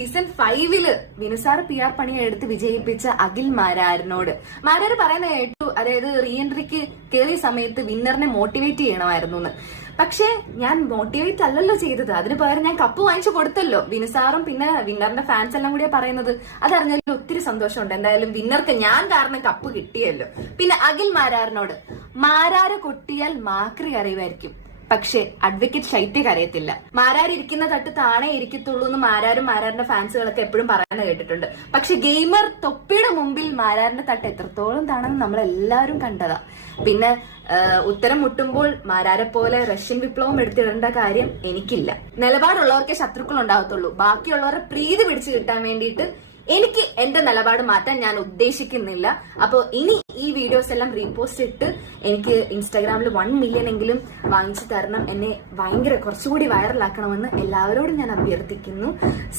Season ഫൈവിൽ വിനുസാർ P R പണി എടുത്ത് വിജയിപ്പിച്ച അഖിൽ മാരാരനോട്. മാരാർ പറയുന്ന കേട്ടു അതായത് റീ എൻട്രിക്ക് കയറിയ സമയത്ത് വിന്നറിനെ മോട്ടിവേറ്റ് ചെയ്യണമായിരുന്നു എന്ന് പക്ഷേ ഞാൻ മോട്ടിവേറ്റ് അല്ലല്ലോ ചെയ്തത്. അതിന് പകരം ഞാൻ കപ്പ് വാങ്ങിച്ചു കൊടുത്തല്ലോ. വിനുസാറും പിന്നെ വിന്നറിന്റെ ഫാൻസ് എല്ലാം കൂടിയാ പറയുന്നത്. അതറിഞ്ഞതിൽ ഒത്തിരി സന്തോഷമുണ്ട്. എന്തായാലും വിന്നർക്ക് ഞാൻ കാരണം കപ്പ് കിട്ടിയല്ലോ. പിന്നെ അഖിൽ മാരാറിനോട് മാരാര് കൊട്ടിയാൽ മാക്രി അറിയുമായിരിക്കും. പക്ഷേ അഡ്വക്കേറ്റ് ശൈത്യ കരയത്തില്ല. മാരാരിരിക്കുന്ന തട്ട് താണേ ഇരിക്കത്തുള്ളൂ എന്ന് മാരാരും മാരാറിന്റെ ഫാൻസുകളൊക്കെ എപ്പോഴും പറയുന്നത് കേട്ടിട്ടുണ്ട്. പക്ഷെ ഗെയിമർ തൊപ്പിയുടെ മുമ്പിൽ മാരാറിന്റെ തട്ട് എത്രത്തോളം താണെന്ന് നമ്മൾ എല്ലാവരും കണ്ടതാ. പിന്നെ ഉത്തരം മുട്ടുമ്പോൾ മാരാരെ പോലെ റഷ്യൻ വിപ്ലവം എടുത്തിടേണ്ട കാര്യം എനിക്കില്ല. നിലപാടുള്ളവർക്കെ ശത്രുക്കൾ ഉണ്ടാകത്തുള്ളൂ ബാക്കിയുള്ളവരെ പ്രീതി പിടിച്ചു കിട്ടാൻ വേണ്ടിയിട്ട് എനിക്ക് എന്റെ നിലപാട് മാറ്റാൻ ഞാൻ ഉദ്ദേശിക്കുന്നില്ല. അപ്പോൾ ഇനി ഈ വീഡിയോസ് എല്ലാം റീപോസ്റ്റ് ഇട്ട് എനിക്ക് ഇൻസ്റ്റാഗ്രാമിൽ വൺ മില്യൺ എങ്കിലും വാങ്ങിച്ചു തരണം. എന്നെ ഭയങ്കര കുറച്ചുകൂടി വൈറലാക്കണമെന്ന് എല്ലാവരോടും ഞാൻ അഭ്യർത്ഥിക്കുന്നു. സോ